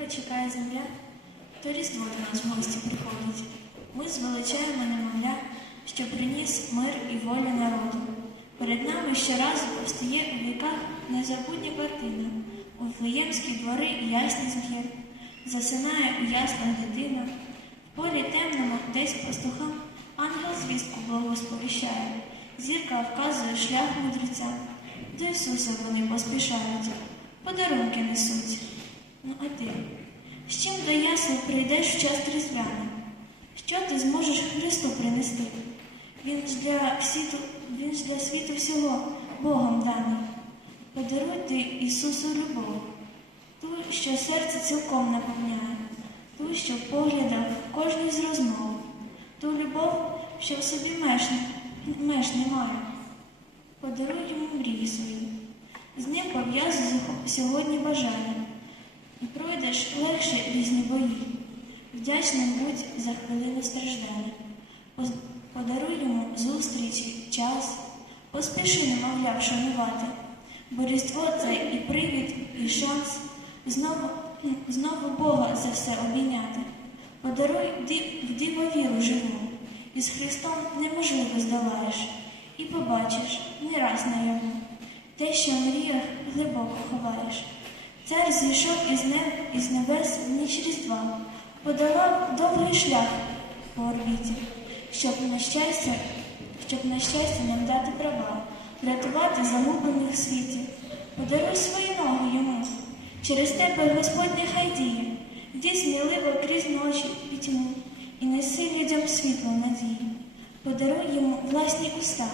Терпеливо чекає земля, то різдво до нас в гості приходить. Ми звеличаємо немовля, що приніс мир і волю народу. Перед нами щоразу постає у віках незабутня картина. У Вифлеємські двори ясний згір. Засинає у яслах дитина. В полі темному десь пастухам ангел звістку благу сповіщає. Зірка вказує шлях мудрецям. До Ісуса вони поспішають, подарунки несуть. Ну а ти? З чим до ясел прийдеш в час різдвяний? Що ти зможеш Христу принести? Він ж для світу, він ж для світу всього Богом даний. Подаруй ти Ісусу любов, ту, що серце цілком наповняє, ту, що в поглядах кожній з розмов, ту любов, що в собі меж, меж немає. Подаруй йому мрії свої. З ним пов'язуй сьогодні бажання. І пройдеш легше різні бої. Вдячним будь за хвилину страждання. Подаруй йому зустрічі, час, поспіши, немовля, вшанувати, бо Різдво це і привід, і шанс знову, знову Бога за все обійняти. Подаруй в диво віру живу, і з Христом неможливо здолаєш, і побачиш не раз наяву те, що в мріях глибоко ховаєш. Цар зійшов із неб, із небес в ніч різдва, подолав довгий шлях по орбіті, щоб на щастя, щоб на щастя нам дати права, врятувати загублених світі. Подаруй свої ноги йому, через тебе Господь нехай діє, йди сміливо крізь ночі і тьму, і неси людям світло надії. Подаруй йому власні уста,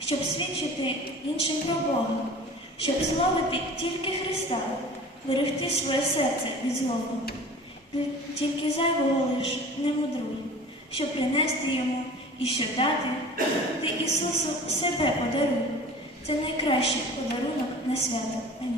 щоб свідчити іншим про Бога, щоб славити тільки Христа, берегти своє серце від злого. Тільки зайвого лиш не мудруй, що принести йому і що дати, ти Ісусу себе подаруй. Це найкращий подарунок на свято. Амінь.